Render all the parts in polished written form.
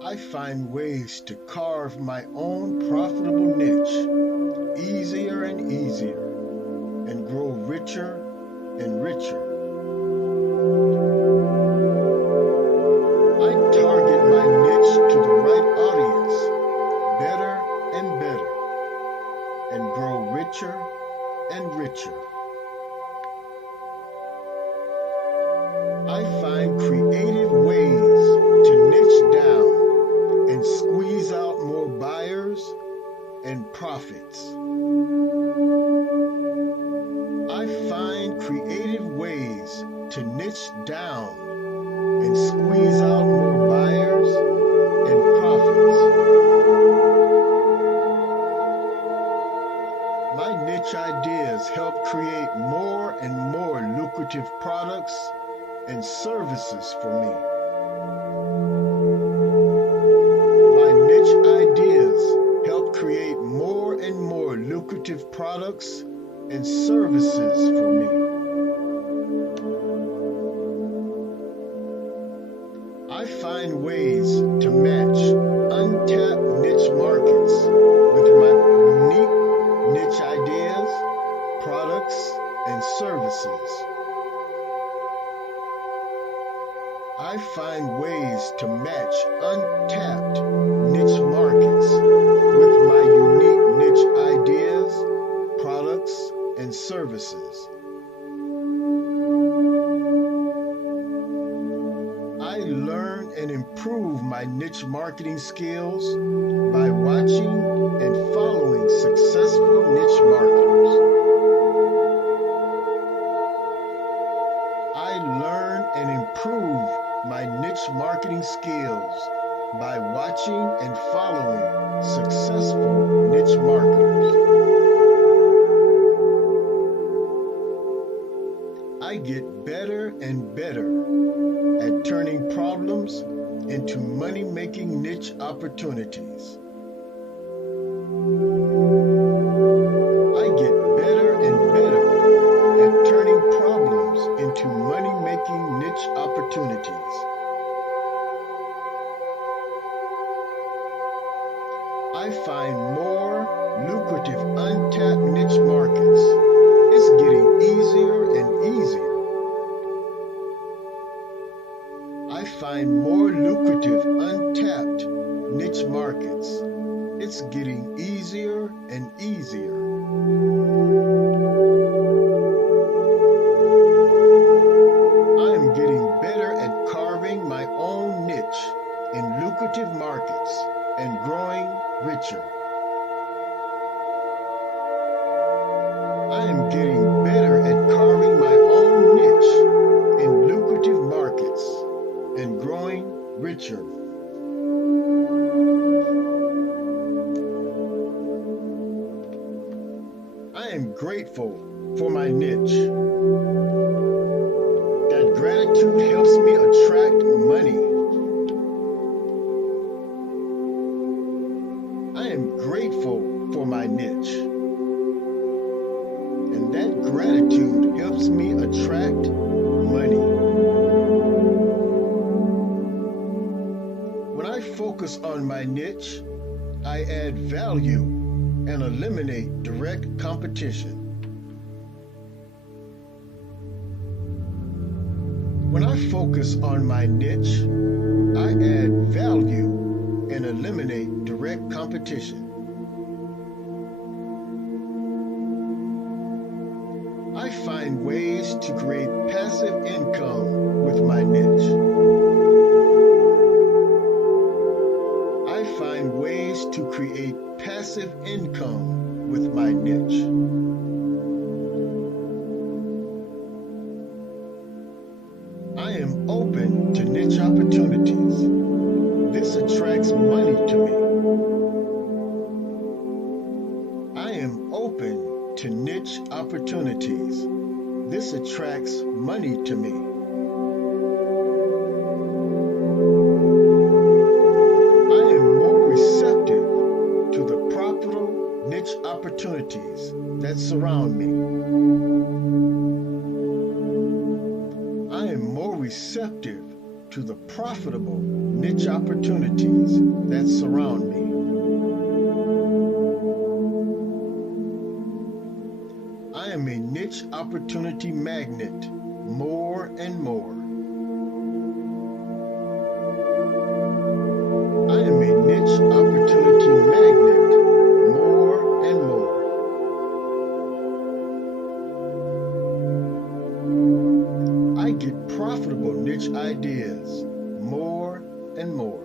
I find ways to carve my own profitable niche easier and easier and grow richer and richer. I target my niche to the right audience better and better and grow richer and richer. I find creative ways to niche down and squeeze out more buyers and profits. I find creative ways to niche down and squeeze out more buyers and profits. My niche ideas help create more and more lucrative products and services for me. My niche ideas help create more and more lucrative products and services for me. I find ways to match untapped niche markets with my unique niche ideas, products, and services. I find ways to match untapped niche markets with my unique niche ideas, products, and services. I learn and improve my niche marketing skills by watching and following successful niche marketers. I learn and improve my niche marketing skills by watching and following successful niche marketers. I get better and better at turning problems into money-making niche opportunities. I get better and better at turning problems into money-making niche opportunities. I find more lucrative untapped niche markets. It's getting easier and easier. I find more lucrative untapped niche markets. It's getting easier and easier. I am getting better at carving my own niche in lucrative markets and growing richer. I am getting better at carving my own niche in lucrative markets and growing richer. I am grateful for my niche. That gratitude helps me attract money. I am grateful for my niche. And that gratitude helps me attract money. When I focus on my niche, I add value and eliminate direct competition. When I focus on my niche, I add value and eliminate direct competition. I find ways to create passive income with my niche. I find ways to create passive income with my niche. I am open to niche opportunities. This attracts money to me. I am open to niche opportunities. This attracts money to me. I am more receptive to the profitable niche opportunities that surround me. I am more receptive to the profitable niche opportunities that surround me. I am a niche opportunity magnet more and more. I am a niche opportunity magnet more and more. I get profitable niche ideas more and more.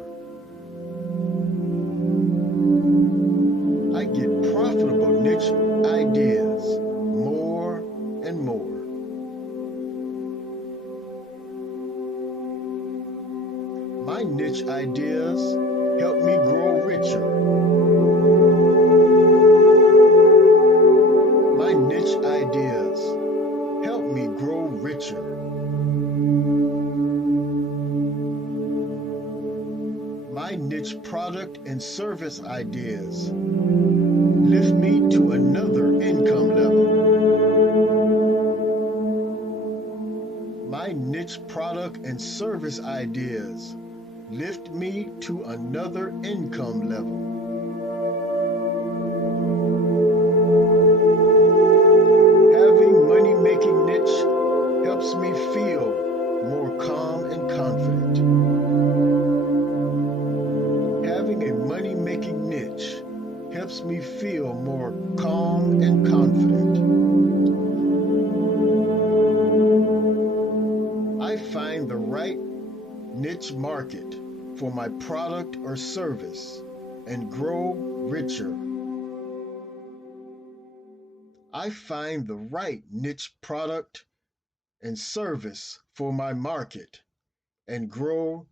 I get profitable niche ideas more and more. My niche ideas help me grow richer. My niche ideas help me grow richer. My niche product and service ideas lift me to another income level. My niche product and service ideas lift me to another income level. Having money-making niche helps me feel more calm and confident. Having a money-making niche helps me feel more calm and confident. I find the right niche market for my product or service and grow richer. I find the right niche product and service for my market and grow